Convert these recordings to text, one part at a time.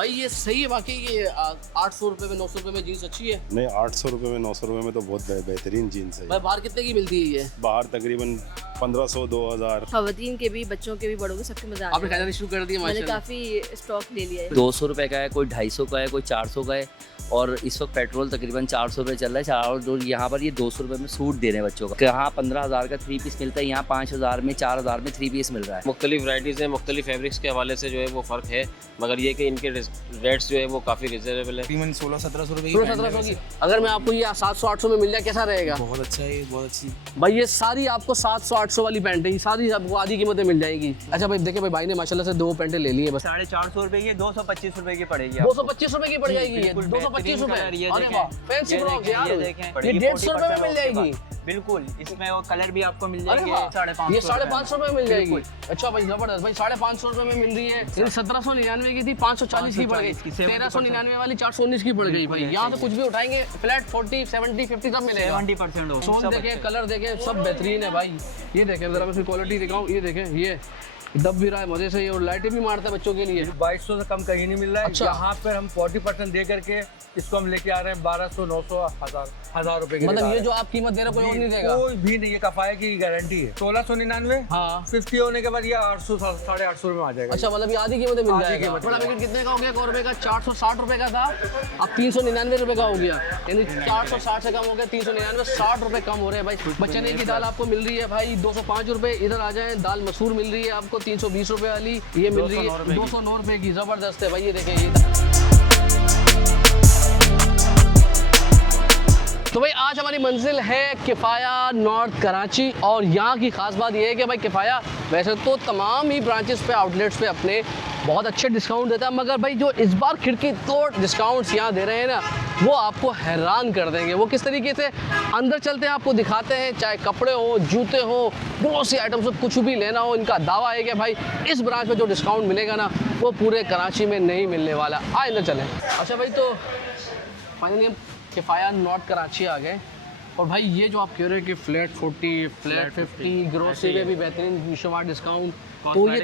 भाई ये सही है वाकई, ये 800 रुपये में 900 रुपये में जीन्स अच्छी है। नहीं, 800 रुपये में 900 रुपये में तो बहुत बेहतरीन जीन्स है। भाई बाहर कितने की मिलती है ये? बाहर तकरीबन 1500 2000। खवातीन के भी, बच्चों के भी, बड़ों के, सबके मजा आपने खरीदारी शुरू कर दी है मैंने माशाल्लाह। काफी स्टॉक ले लिया है। 200 रुपये का है, कोई 250 का है, कोई 400 का है। और इस वक्त पेट्रोल तकरीबन 400 रुपये चल रहा है। और यहाँ पर ये 200 रुपये में सूट दे रहे हैं बच्चों का। यहाँ 15,000 का 3 पीस मिलता है, यहाँ 5,000 में 4,000 में 3 पीस मिल रहा है। मुख्तलिफ वैराइटीज़ हैं, मुख्तलिफ फैब्रिक्स के हवाले से जो है वो फ़र्क है, मगर ये कि इनके रेट्स जो है वो काफ़ी रिजनेबल है। तकरीबन 1600-1700 रुपये 1600-1700 की अगर मैं आपको ये 700-800 में मिल जाए कैसा रहेगा? बहुत अच्छा है, बहुत अच्छी। भाई ये सारी आपको 700-800 वाली पैंट है, सारी आपको आधी कीमतें मिल जाएगी। अच्छा भाई देखिए भाई ने माशाल्लाह से 2 पैंटें ले ली है बस। 450 रुपए की 225 रुपए की पड़ेगी। 225 रुपये की पड़ जाएगी ये, 225 रुपये। अरे वाह, फैंसी ब्राउज यार, ये 150 रुपये में मिल जाएगी। बिल्कुल, इसमें वो कलर भी आपको मिल अरे जाएंगे। वाह, 550 ये 550 रुपये में मिल जाएगी। अच्छा भाई जबरदस्त भाई, 550 रुपये में मिल रही है। ये 1799 की थी, 540 की पड़ गई। 1399 वाली 419 की पड़ गई भाई। यहाँ तो कुछ भी उठाएंगे फ्लैट 40 70 50 सब मिलेगा। 70% हो। सोन देखे, कलर देखे, सब बेहतरीन है भाई। ये देखे जरा मैं इसकी क्वालिटी दिखाऊं, ये देखें, ये दब भी रहा है मजे से, और लाइटें भी मारता है बच्चों के लिए। 2200 से कम कहीं नहीं मिल रहा है। अच्छा। यहाँ पर हम 40% दे करके इसको हम लेके आ रहे हैं 1200, 900, 1000 रुपए की। मतलब ये जो आप कीमत दे रहे हो कोई और नहीं देगा? कोई भी नहीं, ये कफाया की गारंटी है। 1699, हाँ 50 होने के बाद ये 800 850 रुपए में आ जाएगा। अच्छा, मतलब ये आधी कीमतें मिल आधी जाएगा। कीमत। बड़ा पैकेट कितने का हो गया? 1 रुपए का 460 रुपए का था, अब 399 रुपए का हो गया। यानी 460 से कम हो गया 399, 60 रुपए कम हो रहे हैं भाई। बचने की दाल आपको मिल रही है भाई 205 रुपए। इधर आ जाए, दाल मसूर मिल रही है आपको 320 रुपए वाली, ये मिल रही है 209 रुपए की। जबरदस्त है भाई, ये देखें ये। तो भाई आज हमारी मंजिल है किफ़ाया नॉर्थ कराची, और यहाँ की ख़ास बात यह है कि भाई किफ़ाया वैसे तो तमाम ही ब्रांचेस पे, आउटलेट्स पे अपने बहुत अच्छे डिस्काउंट देता है, मगर भाई जो इस बार खिड़की तोड़ डिस्काउंट्स यहाँ दे रहे हैं ना, वो आपको हैरान कर देंगे। वो किस तरीके से, अंदर चलते हैं आपको दिखाते हैं। चाहे कपड़े हो, जूते हो, बहुत सी आइटम्स हो, कुछ भी लेना हो, इनका दावा है कि भाई इस ब्रांच में जो डिस्काउंट मिलेगा ना, वो पूरे कराची में नहीं मिलने वाला। अंदर चलें। अच्छा भाई, तो फाइनली हम किफ़ाया नॉर्थ कराची आ गए, और भाई ये जो आप कह रहे हैं कि फ्लैट 40, फ्लैट 50, ग्रोसरी में भी बेहतरीन विश्ववार डिस्काउंट, तो ये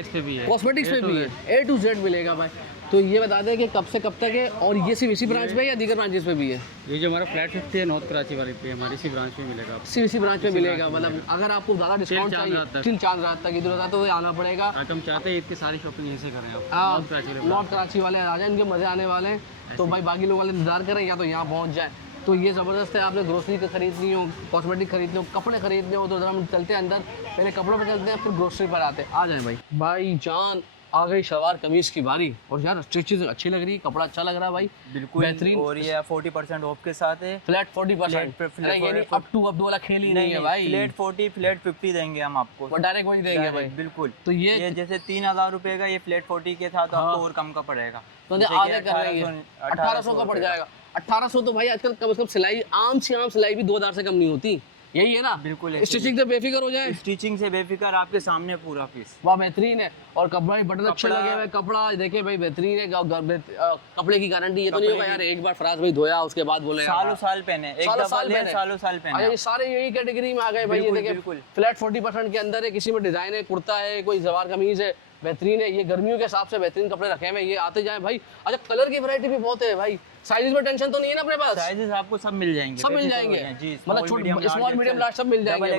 कॉस्मेटिक्स पे भी है, A to Z मिलेगा भाई। तो ये बता दें कि कब से कब तक है, और ये सिर्फ इसी ब्रांच में या दीगर ब्रांचेस पे भी है? ये जो हमारा फ्लैट 50 है नॉर्थ कराची वाली पे, हमारी इसी ब्रांच में मिलेगा। सिर्फ इसी ब्रांच में मिलेगा। मतलब अगर आपको ज़्यादा डिस्काउंट चाहिए, till चांद रात तक इधर उधर, तो आना पड़ेगा। हम चाहते हैं इसकी सारी शॉपिंग यहीं से करें आप। नॉर्थ कराची वाले आ जाए, इनके मज़े आने वाले हैं। तो भाई बाकी लोग वाले इंतजार करें या तो यहाँ पहुँच जाए, तो ये ज़बरदस्त है। आपने ग्रोसरी का खरीदनी हो, कॉस्मेटिक खरीदनी हो, कपड़े खरीदने हो, तो ज़रा हम चलते हैं अंदर, पहले कपड़ों पर चलते हैं, फिर ग्रोसरी पर आते हैं। आ जाए भाई जान, आ गई शलवार कमीज़ की बारी, और यार स्टिचेस अच्छी लग रही है, कपड़ा अच्छा लग रहा है भाई, बिल्कुल बेहतरीन। और ये 40% ऑफ के साथ है। फ्लैट 40%, यानी अप टू अप वाला खेल ही नहीं है भाई। फ्लैट 40, फ्लैट 50 देंगे हम आपको, वो डायरेक्ट वही देंगे भाई। बिल्कुल। तो ये जैसे 3000 रुपए का ये फ्लैट 40 के साथ आपको और कम का पड़ेगा, तो आगे कर रही है 1800 का पड़ जाएगा। 1800 तो भाई आजकल कम से कम सिलाई, आम से आम सिलाई भी 2000 से कम नहीं होती, यही है ना? बिल्कुल। स्टिचिंग से बेफिक्र हो जाए, स्टिचिंग से बेफिक्र, आपके सामने पूरा पीस। वाह बेहतरीन है। और कपड़ा भी बटन अच्छे लगे हुए, कपड़ा देखे भाई बेहतरीन है। कपड़े की गारंटी, ये तो नहीं होगा यार एक बार फराज भाई धोया उसके बाद बोले सालों साल पहने, एक दफा ले सालों साल पहने। ये सारे यही कैटेगरी में आ गए भाई। ये देखिए फ्लैट 40% के अंदर है, किसी में डिजाइन है, कुर्ता है, कोई सलवार कमीज है, बेहतरीन है। ये गर्मियों के हिसाब से बेहतरीन कपड़े रखे हैं, ये आते जाए भाई। अच्छा कलर की वैरायटी भी बहुत है भाई, साइजेस में टेंशन तो नहीं है ना अपने पास? साइजेस आपको सब मिल जाएंगे, सब मिल जाएंगे जी, मतलब छोटे, स्मॉल, मीडियम, लार्ज सब मिल जाएंगे भाई,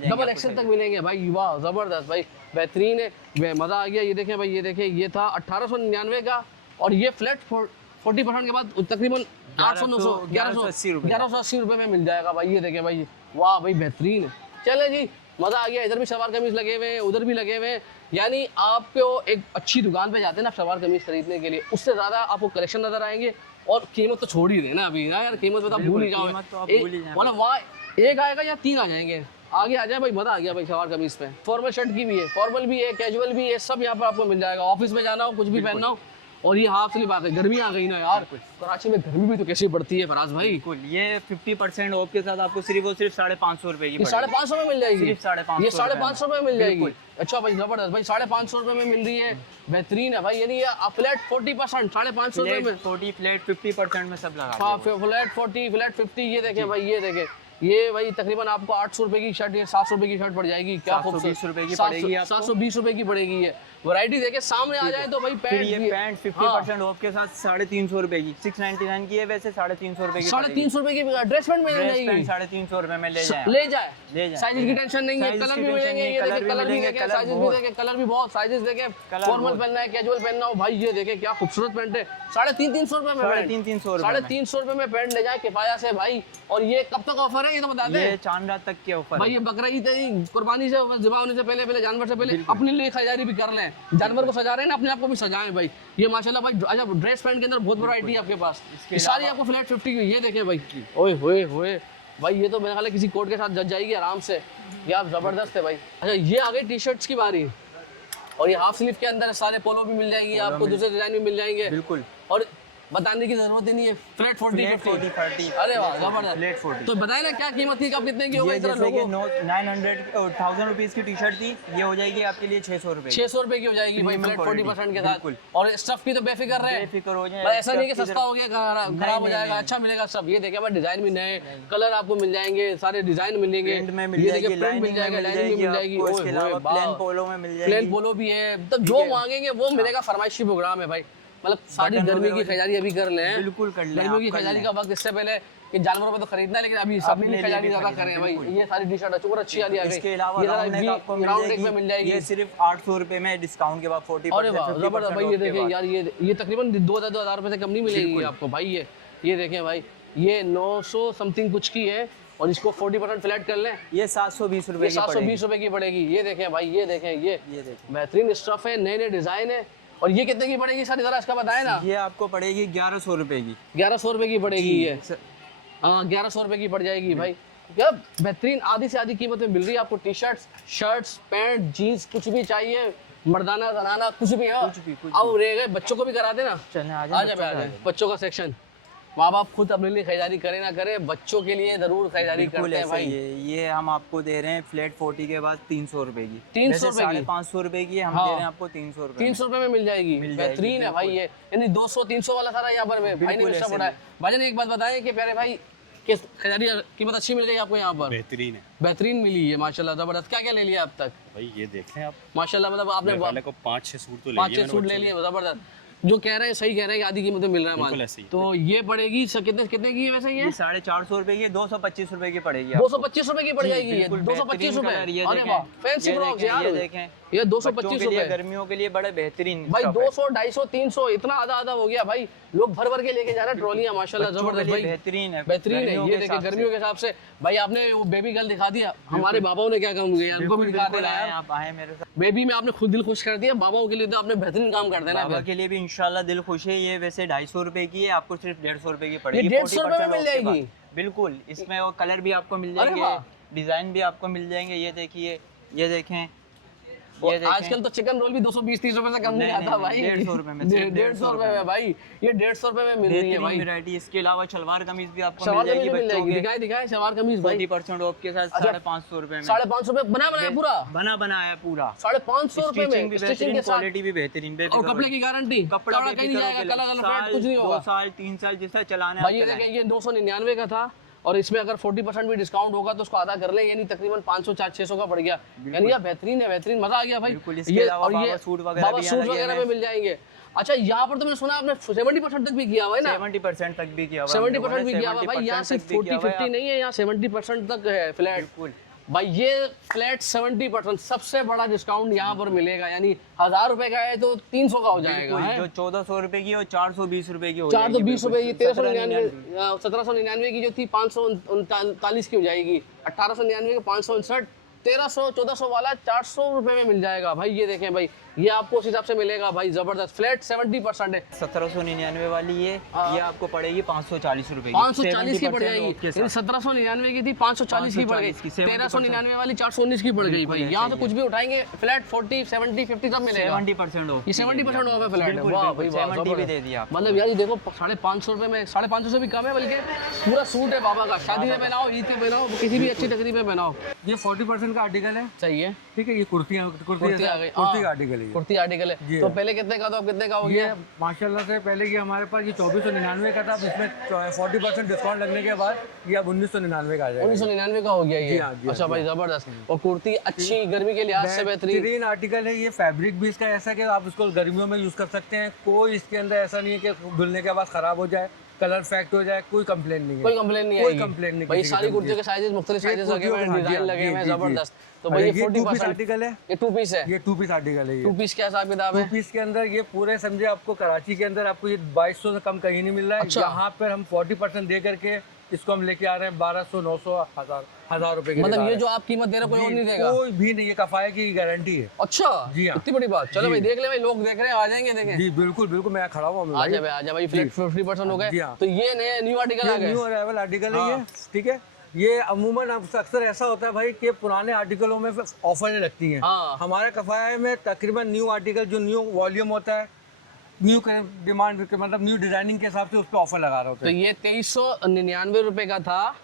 डबल एक्सेल तक मिलेंगे भाई। वाह जबरदस्त भाई, बेहतरीन है, मजा आ गया। ये देखें भाई, ये देखें, ये था 1899 का, और ये फ्लैट 40% के बाद तकरीबन 1180 रुपये में मिल जाएगा भाई। ये देखें भाई, वाह भाई बेहतरीन है। चले जी, मज़ा आ गया। इधर भी सलवार कमीज लगे हुए हैं, उधर भी लगे हुए हैं। यानी आपको एक अच्छी दुकान पे जाते हैं ना सलवार कमीज खरीदने के लिए, उससे ज़्यादा आपको कलेक्शन नजर आएंगे। और कीमत तो छोड़ ही देना अभी ना यार, कीमत तो भूल ही जाओ, मतलब वहाँ एक आएगा या 3 आ जाएंगे, आगे आ जाए भाई। मज़ा आ गया भाई सलवार कमीज पे। फॉर्मल शर्ट की भी है, फॉर्मल भी है, कैजुअल भी है, सब यहाँ पर आपको मिल जाएगा। ऑफिस में जाना हो, कुछ भी पहनना हो। और ये हाफ स्लीव आ गई, गर्मी आ गई ना यार, कराची में गर्मी भी तो कैसी पड़ती है फराज भाई। बिल्कुल, ये 50% ऑफ के साथ आपको सिर्फ और सिर्फ 550 रुपए की, 550 में मिल जाएगी, सिर्फ 550, ये 550 में मिल जाएगी। अच्छा भाई जबरदस्त भाई, 550 रुपए में मिल रही है, बेहतरीन है भाई। यानी ये फ्लैट 40%, 550 रुपए में 40 फ्लैट 50% में सब लगा। हाँ फ्लैट 40, फ्लैट 50, ये देखें भाई, ये देखें ये भाई तकरीबन आपको 800 रुपए की शर्ट या 700 रुपए की शर्ट पड़ जाएगी। क्या 720 रुपए की पड़ेगी आपको। 720 रुपए की पड़ेगी ये। वैरायटी देखे सामने आ जाए तो भाई फिर पैंट ये भी- पैंट 50% ऑफ के साथ 350 रुपए की 699 की है, वैसे 350 रुपए की 350 रुपए की ड्रेस पैंट मिल जाएगी। 350 रुपए में ले जाए। ले जाए ले जाए। साइज की टेंशन नहीं है, साइज़ कलर की भी टेंशन मिलेंगे। नहीं, ये कलर देखिए भी कलर भी मिलेंगे, देखे, कलर साइजेस भी बहुत। देखे, कलर भी बहुत, साइजेस देखे, कलर फॉर्मल बहुत। पहनना है, कैजुअल पहनना हो भाई ये देखे क्या खूबसूरत पैंट है। 350 रुपए में 350 रुपए में। 350 रुपए में पैंट ले जाए किफाया से भाई। और ये कब तक ऑफर है ये तो बता ये दे चांद रात तक के ऑफर भाई। ये बकरा ईद है, कुर्बानी से ज़िबा होने से पहले जानवर से पहले अपने लिए खरीदारी भी कर लें। जानवर को सजा रहे हैं ना, अपने आप को भी सजाएं भाई। ये माशाल्लाह भाई अच्छा ड्रेस पैंट के अंदर बहुत वैरायटी है आपके पास। ये सारी आपको फ्लैट 50 की। ये देखें भाई, ओए होए होए भाई, ये तो मेरे ख्याल है किसी कोट के साथ जज जाएगी आराम से। ये आप जबरदस्त है भाई। अच्छा ये आ गई टी शर्ट्स की बारी, और ये हाफ स्लीव के अंदर सारे पोलो भी मिल जाएंगी आपको, दूसरे डिजाइन भी मिल जाएंगे बिल्कुल। और बताने की जरूरत ही नहीं है, फ्लैट 40 50। 40। अरे वाह फ्लैट जबरदस्त। 40। तो बताए ना क्या कीमत थी, कब कितने की हो गई ये इधर जैसे कि लोगों? 1000 रुपीज़ की टी शर्ट थी, ये हो जाएगी आपके लिए 600 रुपए। 600 रुपए की हो जाएगी भाई, Premium फ्लैट quality, 40% के साथ। बिल्कुल। और स्टफ की तो बेफिक्र रहे, बेफिक्र हो जाए। भाई ऐसा नहीं कि स्टफ की सस्ता हो गया खराब हो नहीं, जाएगा, नहीं। अच्छा मिलेगा सब। ये देखिए भाई डिजाइन भी नए, कलर आपको मिल जाएंगे, सारे डिजाइन मिलेंगे, प्रिंट में मिल ये जाएगी, देखिए प्रिंट मिल जाएगा, लाइनिंग भी मिल जाएगी। आपको। इसके अलावा प्लेन पोलो में मिल जाएगी। प्लेन पोलो भी है, मतलब जो मांगेंगे वो मिलेगा। फरमाइशी प्रोग्राम है भाई, मतलब सारी बटन गर्मी की वगैरह खरीदारी अभी कर लें। बिल्कुल कर लें, गर्मियों की आप कर खरीदारी लें। का वक्त इससे पहले कि जानवरों पे तो खरीदना है, लेकिन अभी अपनी अपने लिए खरीदारी भी ज्यादा खरीदें, करें भाई। बिल्कुल। ये सारी टी शर्ट अच्छी और अच्छी आ रही है। इसके अलावा ये राउंड नेक आपको मिल राउंड नेक में मिल जाएगी। जाएगी। ये सिर्फ 800 रुपए में डिस्काउंट के बाद 40% अरे वाह जबरदस्त भाई। ये देखें यार, ये तकरीबन 2000 रुपए से कम नहीं मिलेगी बिल्कुल। आपको भाई। ये देखें भाई, ये 900 समथिंग कुछ की है, और इसको 40% फ्लैट कर लें, ये 720 रुपए ये की पड़ेगी। 720 रुपए की पड़ेगी। ये देखें भाई, ये देखें ये देखिए बेहतरीन स्टफ है, नए नए डिजाइन है। और ये कितने की पड़ेगी सर, जरा इसका बताएं ना। ये आपको पड़ेगी 1100 रुपए की। 1100 रुपए की पड़ेगी ये। हाँ 1100 रुपए की पड़ जाएगी भाई। क्या बेहतरीन आधी से आधी कीमत में मिल रही है आपको। T shirts, shirts, pant, jeans, कुछ भी चाहिए, मर्दाना जनाना कुछ भी है। कुछ भी। अब रह गए बच्चों को भी करा देना। चलें आ आ जाए जाए बच्चों का सेक्शन। माँ बाप खुद अपने लिए खरीदारी करें ना करें, बच्चों के लिए जरूर खरीदारी बिल्कुल करते हैं ऐसा भाई। ही है। ये हम आपको दे रहे हैं फ्लैट 40 के बाद 300 रुपए की। 300 रुपए की। 550 रुपए की हम हाँ। दे रहे हैं आपको 300 रुपए। 300 रुपए में मिल जाएगी, मिल जाएगी, बेहतरीन है भाई। ये यानी 200-300 वाला सारा यहाँ पर भाई ने बिल्कुल एक्स्ट्रा ऐसे बढ़ाया। भाईजान एक बात बताएं कि प्यारे भाई कि खरीदारी कीमत अच्छी मिल गई आपको यहाँ पर? बेहतरीन है बेहतरीन मिली है माशाल्लाह जबरदस्त। क्या क्या ले लिया अब तक भाई। ये देख लें आप, माशाल्लाह, मतलब आपने मेरे ख्याल है को 5-6 सूट तो ले 5-6 लिए सूट मैंने ले बच्चों लिए जबरदस्त। जो कह रहे हैं सही कह रहे हैं कि आधी कीमत में मिल रहा है बिल्कुल माल। ऐसे ही। तो ये पड़ेगी कितने कितने की है वैसे ये? ये 450 रुपए की 225 रुपए की पड़ेगी। 225 रुपए की पड़ जाएगी ये। बिल्कुल 225 रुपए। बेहतरीन कलर। ये अरे देखें, वाह फैंसी ये फ्रॉक्स देखें, यार। ये देखें। ये बच्चों 225 के लिए, रुपए गर्मियों के लिए बड़ा बेहतरीन भाई। स्टफ है। 200 250 300 इतना आधा आधा हो गया भाई। लोग भर भर के लेके जा रहे हैं ट्रॉलियां माशाल्लाह बच्चों के जबरदस्त लिए भाई। बेहतरीन है। बेहतरीन है। गर्मियों ये के देखिए हिसाब गर्मियों के हिसाब से भाई। आपने वो बेबी गर्ल दिखा दिया, हमारे बाबाओं ने क्या काम किया, उनको भी दिखा देना यार। आप आए मेरे साथ। बेबी में आपने खुद दिल खुश कर दिया, बाबाओं के लिए तो आपने बेहतरीन काम कर देना बाबा फिर। के लिए भी इंशाल्लाह दिल खुश है। ये वैसे 250 रुपए की है, आपको सिर्फ 150 रुपए की ये पड़ेगी। 150 रुपए में 40% मिल ऑफ के जाएगी? बाद। बिल्कुल। इसमें वो कलर भी आपको मिल अरे जाएंगे, वाह। डिजाइन भी आपको मिल जाएंगे। ये देखिए, ये देखें, और ये देखें। आजकल तो चिकन रोल भी 220-30 रुपए से कम नहीं नहीं, आता नहीं, भाई। 150 रुपए में, सिर्फ 150 रुपए में भाई। ये 150 रुपए में मिल रही है भाई। बेहतरीन वैरायटी। इसके अलावा शलवार कमीज भी आपको सलवार मिल कमीज जाएगी मिल बच्चों जाएगी। के दिखाए दिखाए सलवार कमीज भाई। 40% ऑफ के साथ अच्छा। 550 रुपए में। 550 रुपए बना बनाया पूरा बना बनाया पूरा। 550 रुपए स्टिचिंग में भी स्टिचिंग बेहतरीन, के साथ। क्वालिटी भी बेहतरीन। और कपड़े की गारंटी, कपड़ा कपड़ा कहीं नहीं जाएगा, कलर कलर कुछ नहीं 2 होगा साल 3 साल जिस तरह चलाना है भाई। आप ये चलाएं। देखें, ये 299 का था, और इसमें अगर 40% भी डिस्काउंट होगा तो उसको आधा कर ले, यानी तकरीबन 500-600 का पड़ गया। यानी ये बेहतरीन है, बेहतरीन मजा आ गया भाई। बिल्कुल। इसके अलावा बाबा सूट वगैरह बाबा भी सूट यहाँ लगे वगैरह हुए में मिल जाएंगे। अच्छा यहाँ पर तो मैंने सुना आपने 70% तक भी किया हुआ है ना? 70% तक भी किया हुआ है। 70% भी किया हुआ है भाई। यहाँ 70% सिर्फ तक भी किया हुआ है। 40-50 नहीं है, यहाँ 70% तक है फ्लैट। बिल्कुल भाई ये फ्लैट 70% सबसे बड़ा डिस्काउंट यहाँ पर मिलेगा। यानी 1000 रुपए का है तो 300 का हो जाएगा। बिल्कुल। जो 1400 रुपए की और 420 रुपए की हो 420 रुपए की, 1399 1799 की जो थी 539 की हो जाएगी। 1899 की 559, 1300-1400 वाला 400 रुपए में मिल जाएगा भाई। ये देखें भाई, ये आपको उस हिसाब से मिलेगा भाई जबरदस्त। फ्लैट 70% है। 1799 वाली ये आपको पड़ेगी 540 रुपए की। 540 की पड़ 70% जाएगी। ऑफ के यानी साथ। 1799 की थी, 540 की पड़ गई। 540 की, 70% 1399 वाली 419 की पड़ गई बिल्कुल भाई। ऐसे यहाँ ही से है। कुछ भी उठाएंगे फ्लैट 40, 70, 50 सब मिलेगा। 70% ऑफ। ये 70% ऑफ है फ्लैट। बिल्कुल, वाह बिल्कुल, भाई वाह, 70 भी जबरदस्त। दे दिया आपको। मतलब यार ये देखो 550 रुपए में, 550 से भी कम है बल्कि पूरा सूट है बाबा का। शादी में पहनाओ, ईद पे पहनाओ, किसी भी अच्छी तकरीब में पहनाओ। ये 40% का आर्टिकल है। सही है। ठीक है, ये कुर्ती कुर्ती आ गई। कुर्ती हाँ। का आर्टिकल है। है कुर्ती आर्टिकल है। जी तो हाँ। पहले कितने का था, अब कितने का हो ये गया? माशाल्लाह से पहले कि हमारे पास ये 2499 का था, अब इसमें 40% डिस्काउंट लगने के बाद ये अब 1999 का आ जाएगा। 1999 का हो गया ये। जी हाँ, जी हाँ, अच्छा जी भाई हाँ। जबरदस्त। और कुर्ती अच्छी, गर्मी के लिहाज से बेहतरीन। आर्टिकल है ये। फैब्रिक भी इसका ऐसा है कि आप इसको गर्मियों में यूज कर सकते हैं, कोई इसके अंदर ऐसा नहीं है कि धुलने के बाद खराब हो जाए, कलर फैक्ट हो जाए, कोई कंप्लेन नहीं है। कोई कंप्लेन नहीं कोई आएगी। कंप्लेन नहीं भाई किसी सारी किस्म कुर्तियों की। के साइजेस मुख्तलिफ साइजेस लगे हुए हैं, हाँ, जी, डिजाइन हाँ, लगे हुए हैं जी, जी, जबरदस्त। तो अरे भाई ये ये 2 पीस 40% आर्टिकल है। ये 2 पीस है। ये 2 पीस आर्टिकल है। 2 पीस क्या हिसाब किताब 2 है? पीस के अंदर ये पूरे समझे आपको कराची के अंदर आपको ये 2200 से कम कहीं नहीं मिल रहा है। अच्छा। यहाँ पर हम 40% दे करके इसको हम लेके आ रहे हैं 1200, 900, 1000 रुपए की। मतलब ये जो आप कीमत दे रहे हो कोई और नहीं देगा? कोई भी नहीं, ये कफाया की गारंटी है। अच्छा जी हाँ। इतनी बड़ी बात। चलो जी। भाई देख ले भाई, लोग देख रहे हैं, आ जाएंगे देखें। जी बिल्कुल बिल्कुल, मैं खड़ा हुआ हूँ आ जा भाई, आ जा भाई, फ्लैट 50% हो जी गए। हाँ। तो ये नए न्यू आर्टिकल आ गए। न्यू अराइवल आर्टिकल है हाँ। ये, ठीक है। ये अमूमन अक्सर ऐसा होता है भाई कि पुराने आर्टिकलों में ऑफर लगती हैं। हाँ। हमारे कफाया में तकरीबन न्यू आर्टिकल जो न्यू वॉल्यूम होता है, न्यू डिमांड मतलब न्यू डिजाइनिंग के हिसाब से उस पर ऑफर लगा रहे होते तो हैं। ये 2399 रुपए का था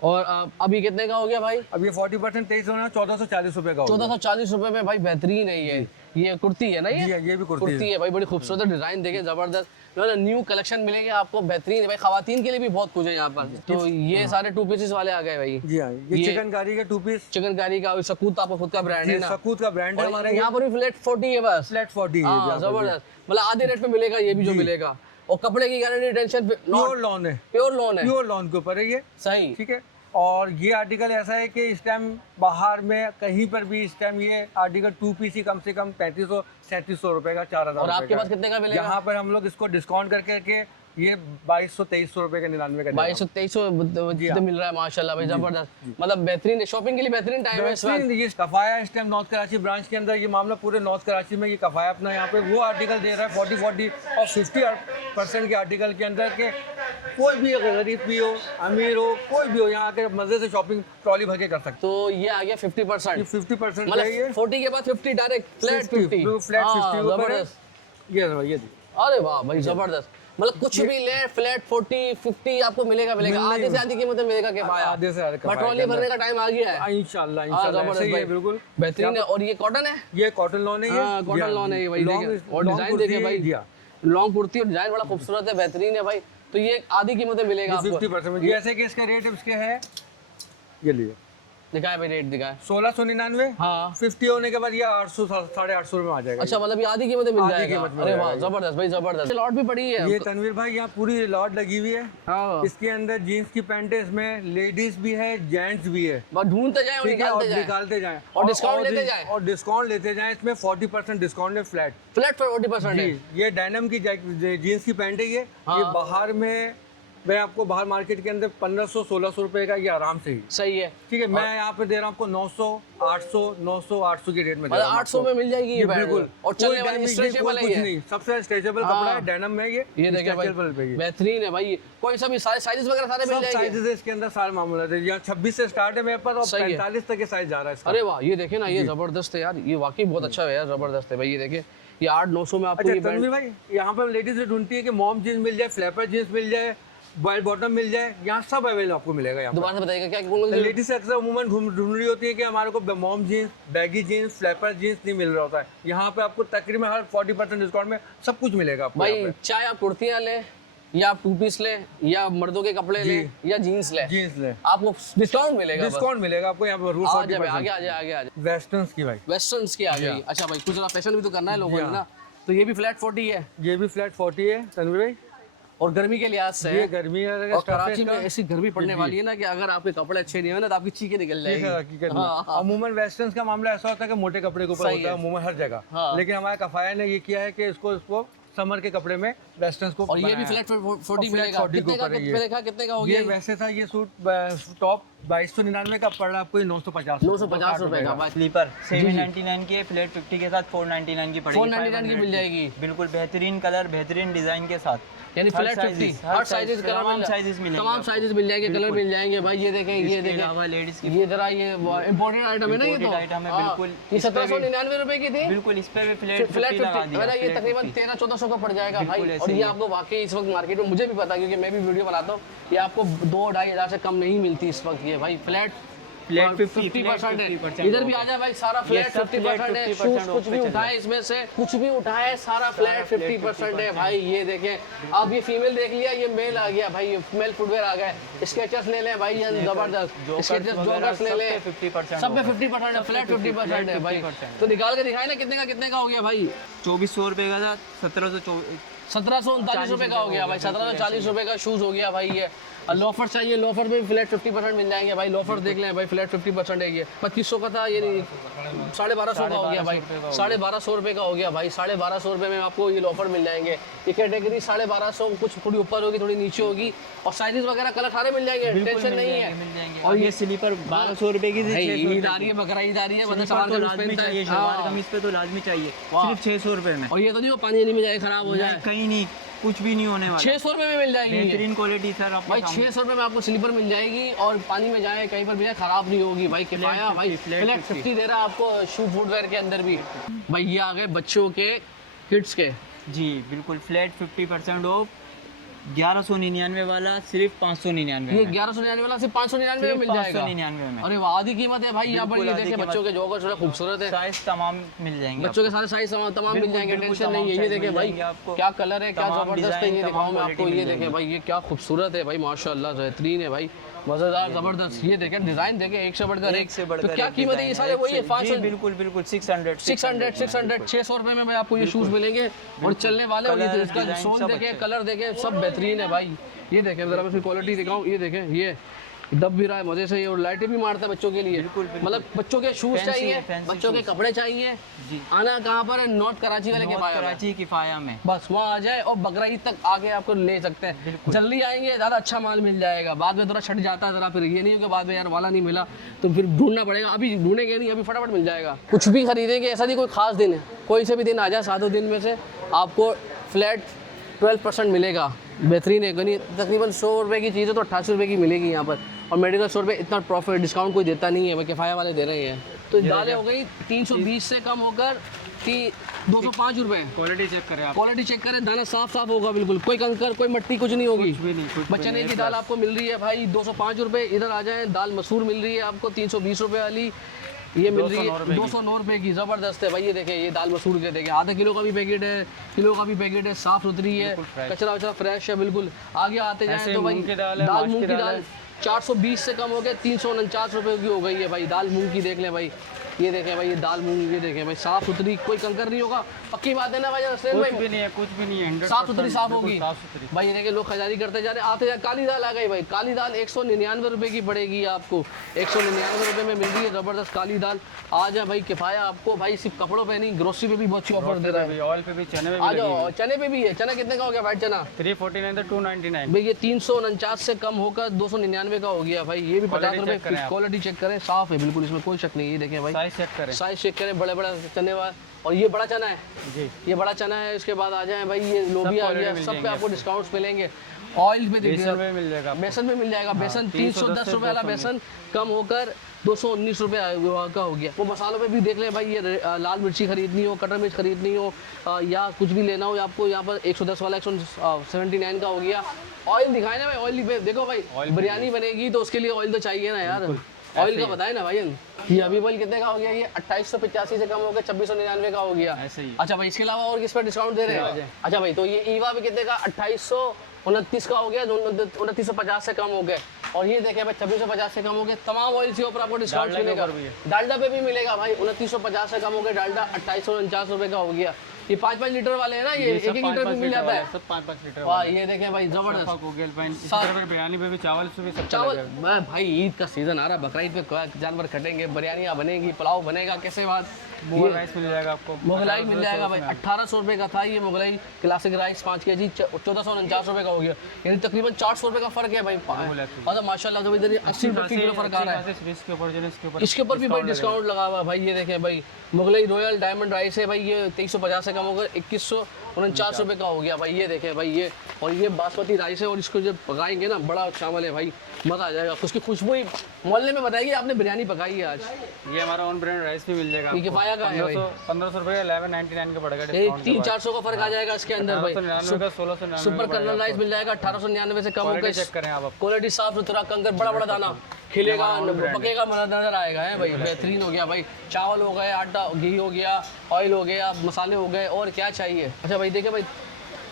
और अभी कितने का हो गया भाई? अब ये 40% 23 होना 1440 रुपए का हो गया। 1440 रुपए में भाई बेहतरीन है ये कुर्ती है ना जी ये? हाँ, ये भी कुर्ती है भाई, बड़ी खूबसूरत डिजाइन देखे, जबरदस्त। न्यू कलेक्शन मिलेंगे आपको बेहतरीन है भाई, खवातीन के लिए भी बहुत कुछ है यहाँ पर। तो ये सारे 2 पीसेस वाले आ गए भाई। जी हाँ, ये चिकनकारी के 2 पीस। चिकनकारी का सकूत आपका खुद का ब्रांड है ना? सकूत का ब्रांड है हमारे यहाँ पर भी फ्लैट 40 है बस। फ्लैट 40 हाँ जबरदस्त, मतलब आधे रेट पे मिलेगा ये भी जो मिलेगा। और कपड़े की गारंटी टेंशन प्योर लॉन है। प्योर लॉन है। प्योर लॉन के ऊपर है ये, सही। ठीक है। और ये आर्टिकल ऐसा है कि इस टाइम बाहर में कहीं पर भी इस टाइम ये आर्टिकल 2 पीस ही कम से कम 3500-3700 रुपए का, 4000। और आपके पास कितने का मिलेगा? यहाँ पर हम लोग इसको डिस्काउंट करके ये 2200-2300 रुपए का 99 का 2200-2300 मिल रहा है माशाल्लाह भाई, जबरदस्त। मतलब बेहतरीन है, शॉपिंग के लिए बेहतरीन टाइम है इस वक्त। ये कफाया इस टाइम नॉर्थ कराची ब्रांच के अंदर ये मामला पूरे नॉर्थ कराची में ये कफाया अपना यहाँ पे वो आर्टिकल दे रहा है 40 और 50% के आर्टिकल के अंदर के कोई भी गरीब भी हो, अमीर हो, कोई भी हो, यहाँ आके मजे से शॉपिंग ट्रॉली भर के कर सकते। तो ये आ गया 50%। ये 50% मतलब 40 के बाद 50 डायरेक्ट फ्लैट 50। फ्लैट 50 जबरदस्त। ये अरे वाह भाई जबरदस्त, मतलब कुछ भी ले फ्लैट 40-50 आपको मिलेगा आधी से आधी कीमत में मिलेगा किफाया। आधे से आधे किफाया ट्रॉली भरने का टाइम आ गया है इंशाल्लाह। जबरदस्त ऐसे ही है, भाई, बिल्कुल बेहतरीन है। और ये कॉटन है? ये कॉटन लॉन है। ये कॉटन लॉन है ये भाई, देखिए और डिजाइन देखिए भाई, लॉन्ग कुर्ती और डिजाइन बड़ा खूबसूरत है, बेहतरीन है भाई। तो ये आधी कीमत में मिलेगा आपको 50%। जैसे कि इसका रेट इसके है, ये लिए दिखाए भाई, रेट दिखाए 1699। हाँ 50 होने के बाद ये 800 850 में आ जाएगा। अच्छा मतलब ये आधी कीमत में मिल आधी जाएगा। कीमत में अरे मिल वाह जाएगा। जबरदस्त भाई, जबरदस्त। लॉट भी पड़ी है ये तनवीर भाई यहाँ पूरी लॉट लगी हुई है। हाँ इसके अंदर जीन्स की पैंट है, इसमें लेडीज भी है, जेंट्स भी है। बस ढूंढते जाए और ठीक है, और निकालते जाए निकालते जाए और डिस्काउंट लेते जाए। और डिस्काउंट लेते जाए। इसमें 40% डिस्काउंट है फ्लैट। फ्लैट पर 40% है। जी, ये डायनम की जीन्स की पैंट है। ये बाहर में मैं आपको बाहर मार्केट के अंदर 1500-1600 रुपए का ये आराम से ही। सही है, ठीक है। मैं यहाँ पे दे रहा हूँ आपको 900, 800, 900, 800 के रेट में दे रहा हूँ 800 में मिल जाएगी ये पैंट। बिल्कुल। और चलने वाली स्ट्रेचेबल है कुछ ये। नहीं, सबसे स्ट्रेचेबल कपड़ा है, डायनम में ये देखिए भाई stretchable पे ये। बेहतरीन है भाई। कोई सा भी साइजेस वगैरह सारे मिल सब जाएंगे। साइजेस इसके अंदर सारे मामूल है। यहाँ 26 से स्टार्ट है मेरे पास और सही है। 45 तक के साइज जा रहा है इसका। अरे वाह ये देखे ना, ये जबरदस्त है यार, ये वाकई बहुत अच्छा है यार, जबरदस्त है भाई। ये देखे ये 800-900 में आपको अच्छा ये तनवीर भाई, यहाँ पर लेडीज से ढूंढती है कि मॉम जीन्स मिल जाए, फ्लैपर जीन्स मिल जाए, वाइट बॉटम मिल जाए, यहाँ सब अवेलेबल आपको मिलेगा। यहाँ दोबारा से बताइएगा क्या लेडीज से अक्सर अमूमन ढूंढ रही होती है कि हमारे को mom jeans, baggy jeans, flapper jeans नहीं मिल रहा होता है। यहाँ पे आपको तकरीबन हर 40% डिस्काउंट में सब कुछ मिलेगा आपको। भाई, चाहे आप कुर्तियाँ ले या आप 2 पीस ले या मर्दों के कपड़े ले या जीन्स ले, आपको डिस्काउंट मिलेगा। डिस्काउंट मिलेगा आपको यहाँ पर। आगे वेस्टर्न्स की भाई, वेस्टर्न्स की आ गई। अच्छा भाई कुछ फैशन भी तो करना है लोगों ने ना, तो ये भी फ्लैट 40 है। ये भी फ्लैट 40 है तनवीर भाई। और गर्मी के लिहाज से ये गर्मी है और कराची में ऐसी गर्मी पड़ने वाली है ना कि अगर आपके कपड़े अच्छे नहीं हो ना तो आपकी चीखें निकल जाएगी। अमूमन वेस्टर्न्स का मामला ऐसा होता है कि मोटे कपड़े के ऊपर होता है अमूमन हर जगह। लेकिन हमारे कफाया ने ये किया है कि इसको समर के कपड़े में वेस्टर्न्स को। और ये भी फ्लैट 40 मिलेगा। कितने का हो गया? ये वैसे था ये सूट टॉप 2299 का पड़ रहा है आपको 950 रुपए का। स्लीपर 799 की फ्लैट 50 के साथ 499 की पड़ेगी। 499 की मिल जाएगी। बिल्कुल बेहतरीन कलर, बेहतरीन डिजाइन के साथ। यानी फ्लैट 50 हर साइजेस तमाम साइजेस मिलेंगे, तमाम साइजेस मिल जाएंगे, कलर मिल जाएंगे भाई। ये देखें, ये देखें लेडीज की ये जरा ये इंपोर्टेड आइटम है ना, ये तो आइटम है बिल्कुल। ये 1799 रुपए की थी बिल्कुल। इस पे भी फ्लैट 50 लगा दिया। ये तकरीबन 1300-1400 का पड़ जाएगा भाई। और ये आपको वाकई इस वक्त मार्केट में मुझे भी पता क्योंकि मैं भी वीडियो बनाता हूँ, ये आपको 2-2.5 हज़ार से कम नहीं मिलती इस वक्त। ये भाई फ्लैट फ्लैट 50% है। इधर भी आ जाए भाई, सारा फ्लैट 50% है। शूज कुछ भी उठाए इसमें से, कुछ भी उठाए, सारा फ्लैट 50% है भाई। ये देखें, अब ये फीमेल देख लिया, ये मेल आ गया भाई, ये मेल फुटवेयर आ गए। स्केचर्स ले लें भाई, ये जबरदस्त स्केचर्स, जॉगर्स ले लें, 50%, सब में 50% है, फ्लैट 50% है भाई। तो निकाल के दिखाए ना कितने का हो गया भाई। 2400 रुपये का था, 1739 रुपए का हो गया भाई, 1740 रुपए का शूज़ हो गया भाई। ये लोफर चाहिए, लोफर में भी फ्लैट 50% मिल जाएंगे भाई। लोफर देख लें भाई, फ्लैट 50% है। ये 2500 का था, ये 1250 का हो गया भाई, 1250 रुपये का हो गया भाई। 1250 रुपये में आपको ये लोफर मिल जाएंगे। ये कैटेगरी 1250, कुछ थोड़ी ऊपर होगी, थोड़ी नीचे होगी, और साइजेस वगैरह कलर सारे मिल जाएंगे, टेंशन नहीं है। और ये स्लीपर 1200 रुपये की थी। ईद आ रही है, बकरा ईद आ रही है, मतलब सलवार तो लाजमी चाहिए, सलवार कमीज पे तो लाजमी चाहिए, सिर्फ 600 रुपये में। और ये तो नहीं वो पानी में जाए खराब हो जाए, कहीं नहीं, कुछ भी नहीं होने वाला। 600 रुपये में मिल जाएगी बेहतरीन क्वालिटी सर भाई। 600 रुपये में आपको स्लीपर मिल जाएगी, और पानी में जाए कहीं पर भी जाए खराब नहीं होगी भाई। किफाया भाई फ्लैट 50 दे रहा है आपको शू फुटवेयर के अंदर भी भाई। ये आ गए बच्चों के किड्स के, जी बिल्कुल फ्लैट 50% ऑफ। 1199 वाला सिर्फ 599 ये 1199 वाला सिर्फ 599 में मिल जाएगा। 599 में। अरे वाह, आधी कीमत है भाई यहाँ पर। ये देखिए बच्चों के जॉगर्स थोड़ा खूबसूरत है, साइज तमाम मिल जाएंगे, बच्चों के सारे साइज तमाम मिल जाएंगे, टेंशन नहीं है। ये देखें भाई क्या कलर है, क्या जबरदस्त है। ये दिखाऊं मैं आपको, ये देखें भाई, ये क्या खूबसूरत है भाई, माशाल्लाह बेहतरीन है भाई, मजेदार जबरदस्त। ये देखें डिजाइन देखें, एक से बढ़कर एक। तो क्या कीमत है ये सारे वही है 500? बिल्कुल बिल्कुल 600 600 रुपए में भाई आपको ये शूज मिलेंगे, और चलने वाले। और ये इसका सोल देखें, कलर देखें, सब बेहतरीन है भाई। ये देखें जरा मैं इसकी क्वालिटी दिखाऊं, ये देखें, ये दब भी रहा है मजे से, ये और लाइटें भी मारता है बच्चों के लिए। मतलब बच्चों के शूज चाहिए, बच्चों के कपड़े चाहिए। आना कहाँ पर है? नॉर्थ कराची वाले किफाया, कराची किफाया में, बस वहाँ आ जाए, और बकरा ईद तक आके आपको ले सकते हैं। जल्दी आएंगे ज़्यादा अच्छा माल मिल जाएगा, बाद में थोड़ा छट जाता है ज़रा, फिर ये नहीं होगा बाद में यार वाला नहीं मिला तो फिर ढूंढना पड़ेगा। अभी ढूंढेंगे नहीं, अभी फटाफट मिल जाएगा। कुछ भी खरीदेंगे, ऐसा नहीं कोई खास दिन है, कोई से भी दिन आ जाए, 7 दिन में से आपको फ्लैट 12% मिलेगा। बेहतरीन है, गनी तकरीबन 100 रुपये की चीज़ है तो 88 रुपये की मिलेगी यहाँ पर। और मेडिकल स्टोर पे इतना प्रॉफिट डिस्काउंट कोई देता नहीं है, वो किफाया वाले दे रहे हैं। तो दालें हो गई 320 से कम होकर 205 रुपये। क्वालिटी चेक करें आप, क्वालिटी चेक करें, दाना साफ साफ होगा बिल्कुल, कोई कंकर कोई मट्टी कुछ नहीं होगी। बचने की दाल आपको मिल रही है भाई 205 रुपये। इधर आ जाएँ, दाल मसूर मिल रही है आपको 320 रुपये वाली, ये मिल रही है 209 रुपये की, ज़बरदस्त है भाई। ये देखें, ये दाल मसूर के देखें, आधा किलो का भी पैकेट है, किलो का भी पैकेट है, साफ़ सुथरी है, कचरा वचरा फ्रेश है बिल्कुल। आगे आते जाएँ तो भाई दाल मूंग की दाल 420 से कम हो गए 349 रुपये की हो गई है भाई। दाल मूंग की देख लें भाई, ये देखें भाई, ये दाल मूंग, ये देखें भाई, साफ़ सुथरी, कोई कंकर नहीं होगा। पक्की बात है ना भाई? कुछ भी नहीं है, कुछ भी नहीं है, साफ़ सुथरी साफ़ होगी भाई। ये देखिए लोग खजारी करते जा रहे, आते जा। काली दाल आ गई भाई, काली दाल 199 रुपये की पड़ेगी आपको, 199 रुपये में मिल रही है ज़बरदस्त काली दाल। आ जाए भाई किफाया आपको भाई, सिर्फ कपड़ों पे नहीं, ग्रोसरी पे भी बहुत अच्छी ऑफर दे रहा है। ऑयल पे भी, चने पे आ जाओ, चने पे भी है। चना कितने का हो गया वाइट चना? 349 to 299 भाई। ये 349 से कम होकर 299 का हो गया भाई। ये भी 50 रुपये। क्वालिटी चेक करें, साफ़ है बिल्कुल, इसमें कोई शक नहीं। ये देखें भाई, साइज चेक करें, साइज चेक करें, बड़े बड़ा चने वाला। और ये बड़ा चना है जी, ये बड़ा चना है। इसके बाद आ जाए भाई, ये लोबिया आ गया, सब पे आपको डिस्काउंट्स मिलेंगे। ऑयल पे देखिए, बेसन में मिल जाएगा, बेसन में मिल जाएगा। बेसन 310 रुपये वाला बेसन कम होकर 219 रुपये का हो गया। वो मसालों पे भी देख लें भाई, ये लाल मिर्ची खरीदनी हो, कटर मिर्च खरीदनी हो, या कुछ भी लेना हो आपको, यहाँ पर 110 वाला 179 का हो गया। ऑयल दिखाए ना भाई, ऑयल पे देखो भाई, बिरयानी बनेगी तो उसके लिए ऑयल तो चाहिए ना यार। ऑयल का बताए ना भाई। ये अभी ऑयल कितने का हो गया? ये 2885 से कम हो गया 2699 का हो गया। अच्छा भाई, इसके अलावा और किस पर डिस्काउंट दे रहे हैं? अच्छा भाई, तो ये ईवा भी कितने का? 2829 का हो गया, 2950 से कम हो गए। और ये देखें भाई 2650 से कम हो गए। तमाम ऑयल के ऊपर आपको डिस्काउंट मिलेगा। डालडा पे भी मिलेगा भाई, 2950 से कम हो गए डालडा, 2849 रुपये का हो गया। ये 5-5 लीटर वाले हैं ना, ये 1-1 लीटर भी मिल जाता है, सब 5-5 लीटर। वाह, ये देखें भाई जबरदस्त। बिरयानी पे भी चावल से भी सब चावल भाई, ईद का सीजन आ रहा है, बकरा ईद पे जानवर कटेंगे, बिरयानियाँ बनेगी, पुलाव बनेगा, कैसे बात। मुगल राइस मिल जाएगा आपको, मुगलाई मिल जाएगा भाई। 1800 रुपये का था ये मुगलाई क्लासिक राइस 5 kg, 1449 रुपये का हो गया। यानी तकरीबन 400 रुपये का फर्क है भाई। और माशाल्लाह तो इधर 80 रुपये किलो फर्क आ रहा है। इसके ऊपर भी भाई डिस्काउंट लगा हुआ है भाई। ये देखें भाई, मुगलाई रॉयल डायमंड राइस है भाई, ये 2350 से कम होकर 49 रुपये का हो गया भाई। ये देखें भाई, ये और ये बासमती राइस है और इसको जब पकाएंगे ना बड़ा चावल है भाई, मज़ा आ जाएगा। उसकी खुशबू ही मोहल्ले में बताइए आपने बिरयानी पकाई है आज। ये हमारा ऑन ब्रांड राइस भी मिल जाएगा ये किफाया का है भाई। 1500 रुपये का 1199 का पड़ेगा। 300-400 का फर्क आ जाएगा इसके अंदर भाई। 1699 सुपर कर्नल राइस मिल जाएगा 1899 से कम होकर। चेक करें आप। क्वालिटी साफ सुथरा, कंकर बड़ा बड़ा दाना खिलेगा, पकेगा, नजर आएगा है भाई। बेहतरीन हो गया भाई। चावल हो गए, आटा घी हो गया, ऑयल हो गया, मसाले हो गए, और क्या चाहिए। अच्छा भाई देखिए भाई,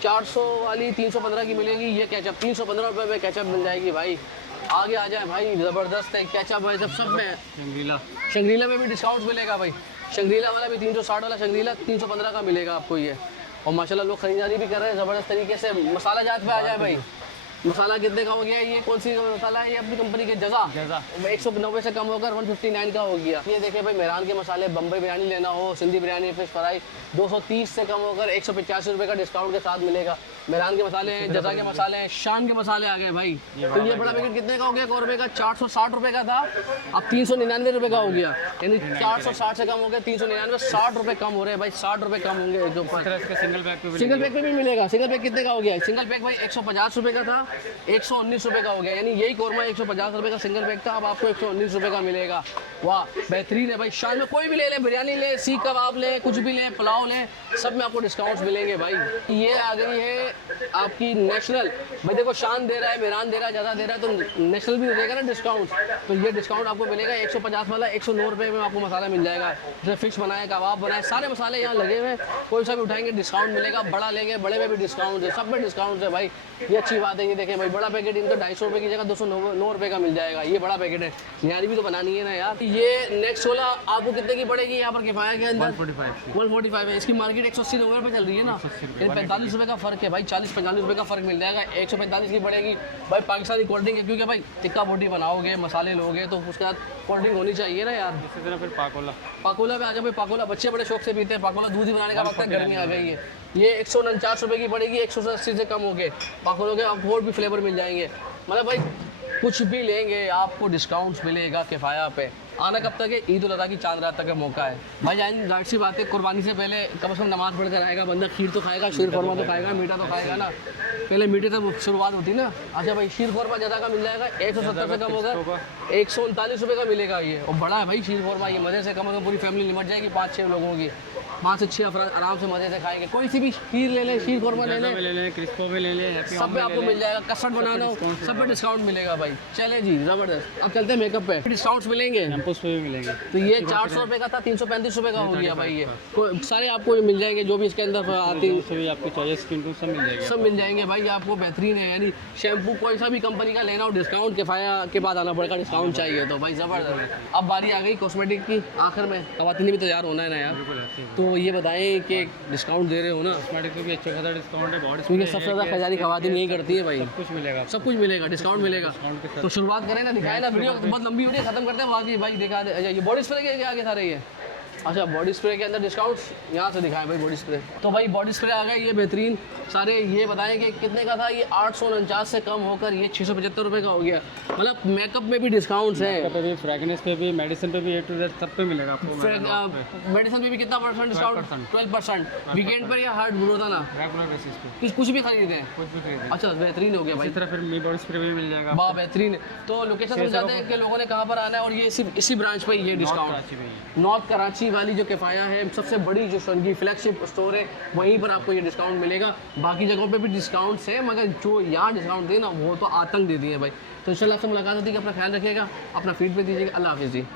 400 वाली 315 की मिलेगी ये केचप, 315 रुपये में केचप मिल जाएगी भाई। आगे आ जाए भाई, ज़बरदस्त है केचप भाई। सब में शंग्रीला में भी डिस्काउंट मिलेगा भाई। शंग्रीला वाला भी 360 वाला शंग्रीला 315 का मिलेगा आपको ये। और माशाल्लाह लोग खरीदारी भी कर रहे हैं ज़बरदस्त तरीके से। मसाला जात पे आ जाए भाई, मसाला कितने का हो गया। ये कौन सी मसाला है, ये अपनी कंपनी के जज़ा 190 से कम होकर 159 का हो गया। ये देखिए भाई, मेहरान के मसाले, बम्बई बिरयानी लेना हो, सिंधी बिरयानी, फिश फ्राई 230 से कम होकर 185 रुपये का डिस्काउंट के साथ मिलेगा। मेहरान के मसाले हैं, जज़ा के मसाले हैं, शान के मसाले आ गए भाई। तो ये बड़ा पैकेट कितने का हो गया, 1 रुपये का, 460 रुपये का था, अब 399 रुपये का हो गया। यानी 460 से कम हो गया 399, 60 रुपये कम हो रहे हैं भाई, 60 रुपये कम होंगे एक ऊपर। सिंगल पैक पे भी मिलेगा। सिंगल पैक कितने का हो गया, सिंगल पैक भाई 150 रुपये का था, 119 रुपये का हो गया। यानी यही कौरमा 150 रुपये का सिंगल पैक था, अब आपको 119 रुपये का मिलेगा। वाह बेहतरीन है भाई। शान में कोई भी ले बिरयानी ले, सीख कबाब ले, कुछ भी ले, पुलाव ले, सब में आपको डिस्काउंट्स मिलेंगे भाई। ये आ गई है आपकी नेशनल भाई। देखो शान दे रहा है, मेहरान दे रहा है, ज़्यादा दे रहा है, तो नेशनल भी देगा ना डिस्काउंट। तो ये डिस्काउंट आपको मिलेगा 150 वाला 109 रुपये में आपको मसाला मिल जाएगा। जैसे फिश बनाए, कबाब बनाए, सारे मसाले यहाँ लगे हुए हैं, कोई सा भी उठाएंगे डिस्काउंट मिलेगा। बड़ा लेंगे, बड़े में भी डिस्काउंट है, सब में डिस्काउंट है भाई। ये अच्छी बात है। ये देखें भाई, बड़ा पैकेट इनको 250 रुपये की जगह 209 रुपये का मिल जाएगा। ये बड़ा पैकेट है, न्यारी भी तो बनानी है ना यार। ये नेक्स्ट वाला आपको कितने की पड़ेगी यहाँ पर किफाया के अंदर, 145 है। इसकी मार्केट 180 रुपये चल रही है ना, 45 रुपये का फ़र्क है भाई, 40-45 रुपये का फ़र्क मिल जाएगा। 145 की पड़ेगी भाई। पाकिस्तानी कोल्ड ड्रिंक है, क्योंकि भाई टिक्का बोटी बनाओगे, मसाले लोगे, तो उसके बाद कोल्ड ड्रिंक होनी चाहिए ना यार। इसी तरह फिर पाकोला पे आ जाए भाई। पाकोला बच्चे बड़े शौक से पीते हैं, पाकोला दूध ही बनाने का वक्त है, गर्मी आ गई है। ये 149 रुपये की पड़ेगी, 180 से कम हो गए पाकोलों के। आपको और भी फ्लेवर मिल जाएंगे। मतलब भाई कुछ भी लेंगे आपको डिस्काउंट्स मिलेगा किफाया पे। आना कब तक है, ईद उल अज़हा की चांद रात तक का मौका है भाई। जान जाहिर सी बात है, कुर्बानी से पहले कम से कम नमाज़ पढ़ कर आएगा बंदा। खीर तो खाएगा, शीर खुरमा तो खाएगा, मीठा तो खाएगा ना। पहले मीठे से शुरुआत होती ना। अच्छा भाई, शीर खुरमा ज़्यादा का मिल जाएगा, 170 से कम होगा 139 रुपये का मिलेगा ये। और बड़ा है भाई शीर खुरमा, ये मज़े से कम पूरी फैमिली निमट जाएगी, 5-6 लोगों की, 5 से 6 अफराद आराम से मज़े से खाएंगे। कोई सी भी खीर ले लें, शीर खुरमा ले लें, क्रिस्पो में ले लें, सब में आपको मिल जाएगा। कस्टर्ड बनाना हो, सब पे डिस्काउंट मिलेगा भाई। चले जी ज़बरदस्त। अब चलते हैं मेकअप पे, डिस्काउंट्स मिलेंगे, शैम्पूस पे भी मिलेंगे। तो ये 400 रुपये का था, 335 रुपये का हो गया भाई। ये सारे आपको मिल जाएंगे जो भी इसके अंदर आती है, सभी आपको चाहिए स्किन टून सब मिल जाएगा, सब मिल जाएंगे भाई आपको। बेहतरीन है। यानी शैम्पू कोई सा भी कंपनी का लेना हो, डिस्काउंट किफाया के बाद आना पड़ेगा, डिस्काउंट चाहिए तो भाई ज़बरदस्त। अब बारी आ गई कॉस्मेटिक की, आखिर में खवातीन भी तैयार होना है ना यार। तो ये बताएं कि डिस्काउंट दे रहे हो ना, कॉस्मेटिक पे भी अच्छा खासा डिस्काउंट है। बहुत क्योंकि सबसे ज़्यादा खरीदारी खवातीन यही करती है भाई। कुछ मिलेगा, सब कुछ मिलेगा, डिस्काउंट मिलेगा। तो शुरुआत करें ना, दिखाए ना, वीडियो बहुत लंबी वीडियो खत्म करते हैं बाकी भाई। दिखा दे। ये बॉडी स्प्रे के आगे सारे ये। अच्छा बॉडी स्प्रे के अंदर डिस्काउंट्स यहाँ से दिखाएं भाई, बॉडी स्प्रे। तो भाई बॉडी स्प्रे आ गया ये बेहतरीन सारे। ये बताएं कि कितने का था, ये 849 से कम होकर ये 675 रुपये का हो गया। मतलब मेकअप में भी डिस्काउंट्स है, फ्रेगनेंस पे भी, मेडिसिन पे भी, A to Z सब पे मिलेगा आपको। मेडिसिन में भी कितना परसेंट डिस्काउंट, 12%। वीकेंड पर या हार्ड रोज़ाना ना, रेगुलर बेसिस पे कुछ भी खरीदे हैं, कुछ भी खरीदें। अच्छा बेहतरीन हो गया भाई। इसी तरह फिर मी बॉडी स्प्रे भी मिल जाएगा। वाह बेहतरीन। तो लोकेशन समझ जाते हैं कि लोगों ने कहाँ पर आना है। और ये सिर्फ इसी ब्रांच पर ये डिस्काउंट, नॉर्थ कराची वाली जो किफाया है, सबसे बड़ी जो उनकी फ्लैगशिप स्टोर है, वहीं पर आपको ये डिस्काउंट मिलेगा। बाकी जगहों पे भी डिस्काउंट्स है, मगर जो यहाँ डिस्काउंट दे ना, वो तो आतंक दे दिए भाई। तो इंशाल्लाह आपसे मुलाकात होती है कि अपना ख्याल रखिएगा, अपना फीडबैक दीजिएगा। अल्लाह हाफिज़ जी।